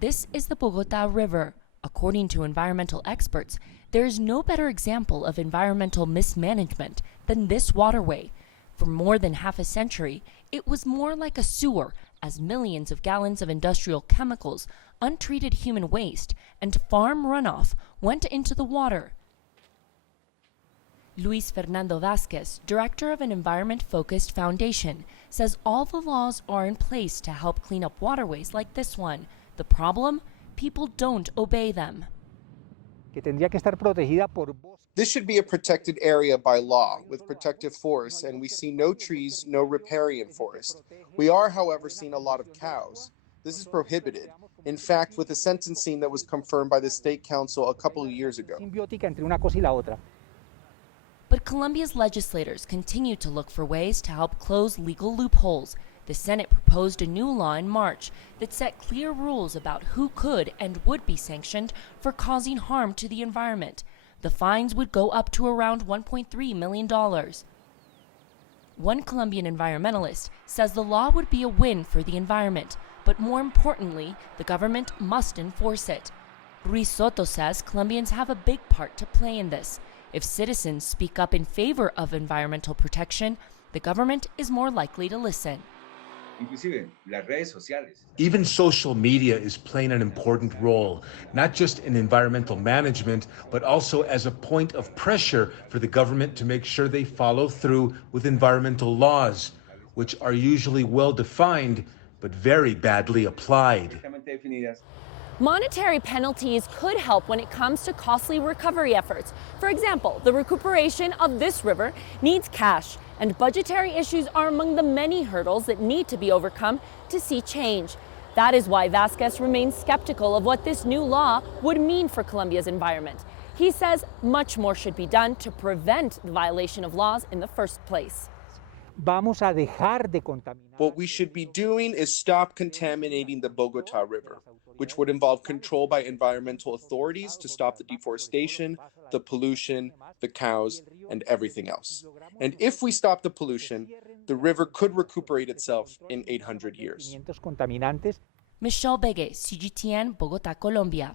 This is the Bogotá River. According to environmental experts, there is no better example of environmental mismanagement than this waterway. For more than half a century, it was more like a sewer, as millions of gallons of industrial chemicals, untreated human waste, and farm runoff went into the water. Luis Fernando Vasquez, director of an environment-focused foundation, says all the laws are in place to help clean up waterways like this one. The problem? People don't obey them. This should be a protected area by law, with protective forests, and we see no trees, no riparian forest. We are, however, seeing a lot of cows. This is prohibited. In fact, with a sentencing that was confirmed by the State Council a couple of years ago. But Colombia's legislators continue to look for ways to help close legal loopholes. The Senate proposed a new law in March that set clear rules about who could and would be sanctioned for causing harm to the environment. The fines would go up to around $1.3 million. One Colombian environmentalist says the law would be a win for the environment, but more importantly, the government must enforce it. Ruiz Soto says Colombians have a big part to play in this. If citizens speak up in favor of environmental protection, the government is more likely to listen. Even social media is playing an important role, not just in environmental management, but also as a point of pressure for the government to make sure they follow through with environmental laws, which are usually well defined, but very badly applied. Monetary penalties could help when it comes to costly recovery efforts. For example, the recuperation of this river needs cash, and budgetary issues are among the many hurdles that need to be overcome to see change. That is why Vasquez remains skeptical of what this new law would mean for Colombia's environment. He says much more should be done to prevent the violation of laws in the first place. What we should be doing is stop contaminating the Bogotá River, which would involve control by environmental authorities to stop the deforestation, the pollution, the cows, and everything else. And if we stop the pollution, the river could recuperate itself in 800 years. Michelle Begue, CGTN, Bogotá, Colombia.